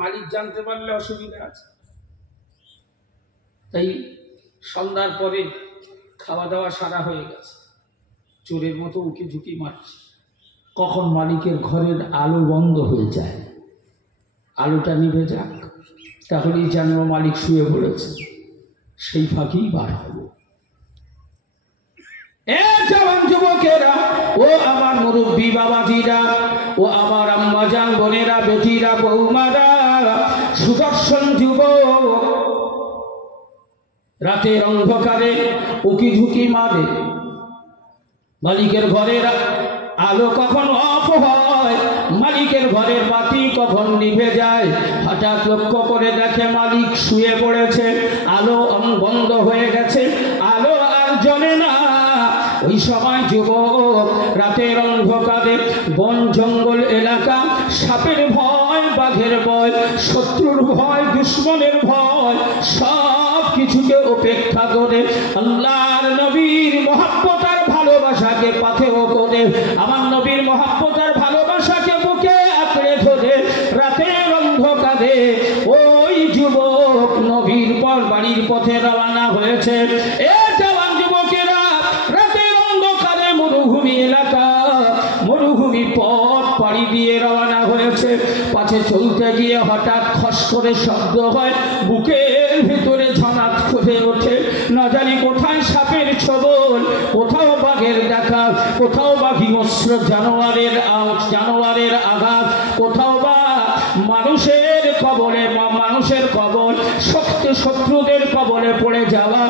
মালিক জানতে পারলে অসুবিধা আছে। তাই সন্ধ্যার পরে খাওয়া দাওয়া সারা হয়ে গেছে, চোরের মতো উকি ঝুঁকি মারছে। কখন মালিকের ঘরের আলো বন্ধ হয়ে যায়, আলোটা নিভে যাক, তাহলেই জানবো মালিক শুয়ে পড়েছে, সেই ফাঁকেই বার হবো। এ জওয়ান যুবকেরা, ও আমার মুরব্বী বাবাজিরা, ও আমার আম্মাজান বোনেরা, বেটিরা, বৌমারা, সুদর্শন যুবক, রাতের অন্ধকারে উকি ঝুঁকি মারে। মালিকের ঘরের আলো কখন অফ হয়, মালিকের ঘরের বাতি কখন নিভে যায়, হঠাৎ লক্ষ্য করে দেখে মালিক শুয়ে পড়েছে, আলো বন্ধ হয়ে গেছে, আলো আর জ্বলে না। ওই সময় যুবক রাতের অন্ধকারে বন জঙ্গল এলাকা, সাপের ভয়, বাঘের ভয়, শত্রুর ভয়, দুশ্মনের ভয়, সব কিছুকে উপেক্ষা করে আল্লাহর নবীর মহব্বত আর ভালোবাসাকে পাথেয় করে, আমার নবীর মহব্বত আর ভালোবাসাকে বুকে আঁকড়ে ধরে রাতের অন্ধকারে ওই যুবক নবীর পর বাড়ির পথে রওনা হয়েছে। এ জওয়ান যুবকেরা, রাতের অন্ধকারে মরুভূমি এলাকা, মরুভূমি পথ পাড়ি দিয়ে রওনা হয়েছে। পাছে চলতে গিয়ে হঠাৎ খস করে শব্দ হয়, বুকের ভিতরে ঝনাত ফুটে ওঠে। না জানি কোথায় সাপের ছোবল, কোথাও বাঘের দেখা, কোথাও বা হিংস্র জানোয়ারের আঘাত, কোথাও বা মানুষের কবলে মানুষের কবল, শত্রুদের কবলে পড়ে যাওয়া।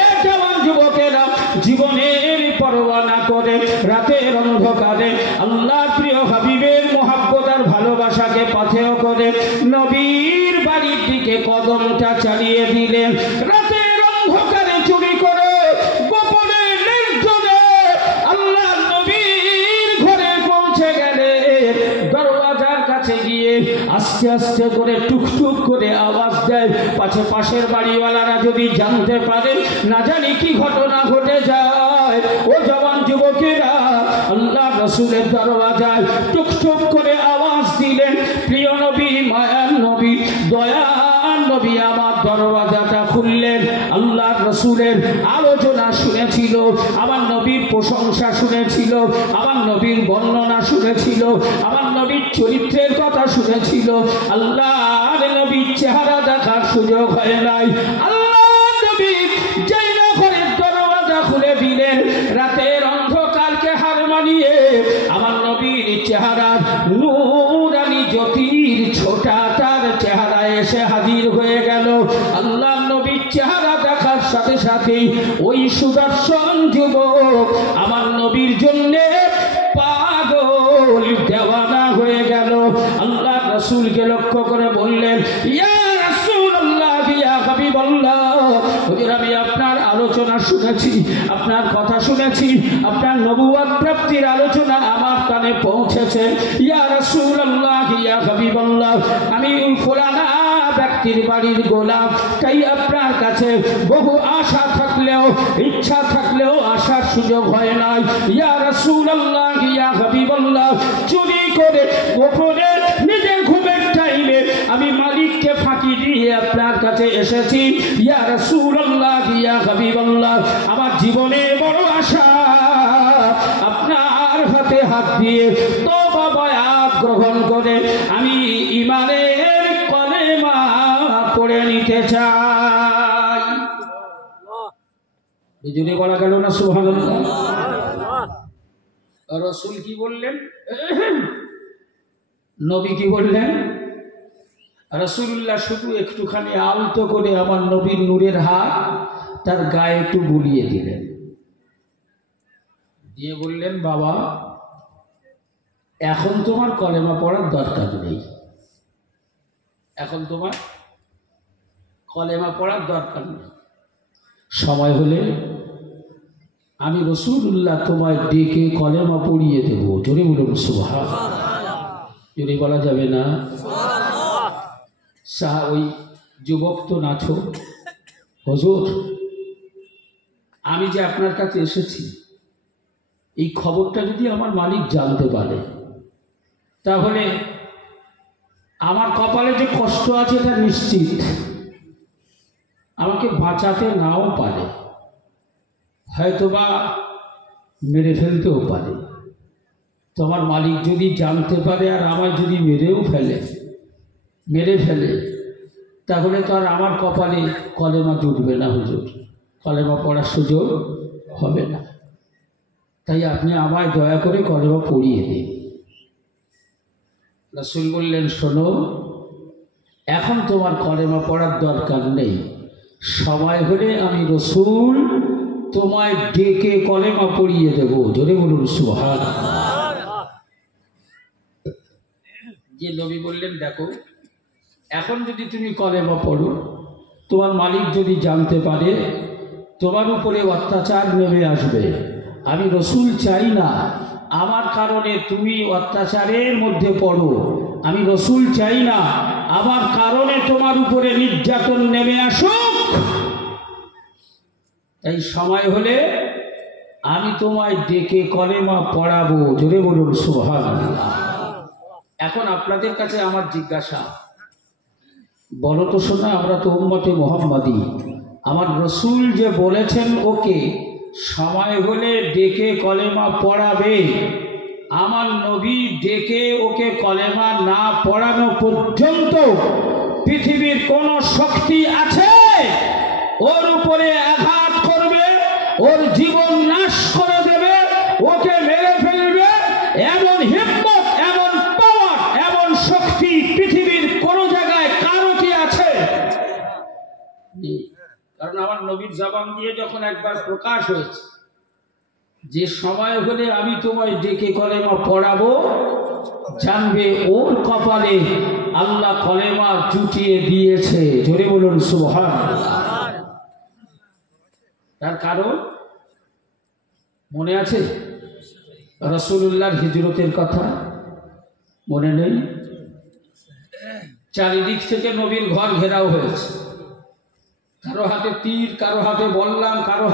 এ জওয়ান যুবকেরা জীবনের পরোয়া না করে রাতের অন্ধকারে আল্লাহর প্রিয় হাবিবের মহব্বত আর ভালোবাসাকে পাথেয় করে নবীর বাড়ির দিকে কদমটা চালিয়ে দিলেন। রাতের অন্ধকারে চুরি করে গোপনে নির্জনে আল্লাহর নবীর ঘরে পৌঁছে গেলে দরওয়াজার কাছে গিয়ে আস্তে আস্তে করে টুকটুক করে আওয়াজ দেয়। পাশের বাড়িওয়ালারা যদি জানতে পারে, না জানি কি ঘটনা ঘটে যায়। ও জওয়ান যুবকেরা আল্লাহ রাসূলের দরওয়াজায় টুকটুক করে আওয়াজ দিলেন। প্রিয় নবী, মায়ার নবী, দয়ার নবী আমার দরওয়াজাটা খুললেন। আল্লাহ রাসূলের আলোচনা শুনেছিল, আমার নবীর প্রশংসা শুনেছিল, আমার নবীর বর্ণনা শুনেছিল, আমার নবীর চরিত্রের কথা শুনেছিল। আল্লাহর নবীর চেহারা দেখার সুযোগ হয় নাই। আল্লাহ নবী যেই না ঘরের দরওয়াজা খুলে দিলেন, রাতের অন্ধকারকে হার মানিয়ে আমার নবীর চেহারার নূরানি জ্যোতির ছোটা তার চেহারা এসে হাজির হয়ে গেল। আল্লাহ নবীর চেহারা দেখার সাথে সাথে ওই সুদর্শন যুবক আমার নবীর জন্যে পাগল দেওয়ানা হয়ে গেল। আল্লাহ রাসূলকে লক্ষ্য করে বললেন, ইয়া রাসূলুল্লাহ, ইয়া হাবিবাল্লাহ, হুজুর আমি আপনার আলোচনা শুনেছি, আপনার কথা শুনেছি, আপনার নবুয়ত প্রাপ্তির আলোচনা আমার কানে পৌঁছেছে। ইয়া রাসূলুল্লাহ, ইয়া হাবিবাল্লাহ, আমি ফুলানা ব্যক্তির বাড়ির গোলাম, তাই আপনার কাছে বহু আশা থাকলেও ইচ্ছা থাকলেও আসার সুযোগ হয় নাই। ইয়া রাসূলুল্লাহ, ইয়া হাবিবাল্লাহ, চুরি করে গোপনে নিজের ঘুমের টাইমে আমি মালিককে ফাঁকি দিয়ে আপনার কাছে এসেছি। ইয়া রাসূলুল্লাহ, ইয়া হাবিবাল্লাহ, আমার জীবনের বড় আশা আপনার হাতে হাত দিয়ে তওবা বায়াত গ্রহণ করে আমি ঈমানের কলেমা পড়ে নিতে চাই। জোরে বলা গেল না সুবহানাল্লাহ। রাসূল কি বললেন? নবী কি বললেন? রাসূলুল্লাহ শুধু একটুখানি আলতো করে আমার নবীর নূরের হাত তার গায়ে একটু বুলিয়ে দিলেন, দিয়ে বললেন, বাবা এখন তোমার কলেমা পড়ার দরকার নেই, এখন তোমার কলেমা পড়ার দরকার নেই, সময় হলে আমি রসুলুল্লাহ তোমায় ডেকে কলেমা পড়িয়ে দেবো। জোরে বলুন সুবহান। জোরে বলা যাবে না? ওই যুবক তো নাচো, হুজুর আমি যে আপনার কাছে এসেছি এই খবরটা যদি আমার মালিক জানতে পারে তাহলে আমার কপালে যে কষ্ট আছে এটা নিশ্চিত, আমাকে বাঁচাতে নাও পারে, হয়তোবা মেরে ফেলতেও পারে। তোমার মালিক যদি জানতে পারে আর আমায় যদি মেরে ফেলে তাহলে তো আর আমার কপালে কলেমা জুটবে না হুজুর, কলেমা পড়ার সুযোগ হবে না। তাই আপনি আমায় দয়া করে কলেমা পড়িয়ে দিন। রাসূল বললেন, শোনো, এখন তোমার কলেমা পড়ার দরকার নেই, সময় হলে আমি রাসূল তোমায় ডেকে কলেমা পড়িয়ে দেব। জোরে বলুন সুবহানাল্লাহ। যে নবী বললেন, দেখো এখন যদি তুমি কলেমা পড়ো তোমার মালিক যদি জানতে পারে তোমার উপরে অত্যাচার নেমে আসবে। আমি রাসূল চাই না আমার কারণে তুমি অত্যাচারের মধ্যে পড়ো, আমি রাসূল চাই না আমার কারণে তোমার উপরে নির্যাতন নেমে আসুক। তাই সময় হলে আমি তোমায় ডেকে কলেমা পড়াবো। জোরে বলুন সুবহানাল্লাহ। এখন আপনাদের কাছে আমার জিজ্ঞাসা, বলো তো শোনা, আমরা তো উম্মতে মুহাম্মাদি, আমার রাসূল যে বলেছেন ওকে সময় হলে ডেকে কলেমা পড়াবে, আমার নবী ডেকে ওকে কলেমা না পড়ানো পর্যন্ত পৃথিবীর কোন শক্তি আছে ওর উপরে আঘাত করবে, ওর জীবন নাশ করে দেবে, ওকে মেরে ফেলবে? এমন হিম্মত, এমন পাওয়ার, এমন শক্তি পৃথিবীর কোন জায়গায় কারো কি আছে? কারণ আমার নবীর জবান দিয়ে যখন একবার প্রকাশ হয়েছে যে সময় হলে আমি তোমায় ডেকে কলেমা পড়াবো, জানবে ওর কপালে আল্লাহ কলেমা জুটিয়ে দিয়েছে। জোরে বলুন সুবহানাল্লাহ। তার কারণ মনে আছে? রাসূলুল্লাহর হিজরতের কথা মনে নেই? চারিদিক থেকে নবীর ঘর ঘেরাও হয়েছে, কারো হাতে তীর, কারো হাতে বল্লাম, কারো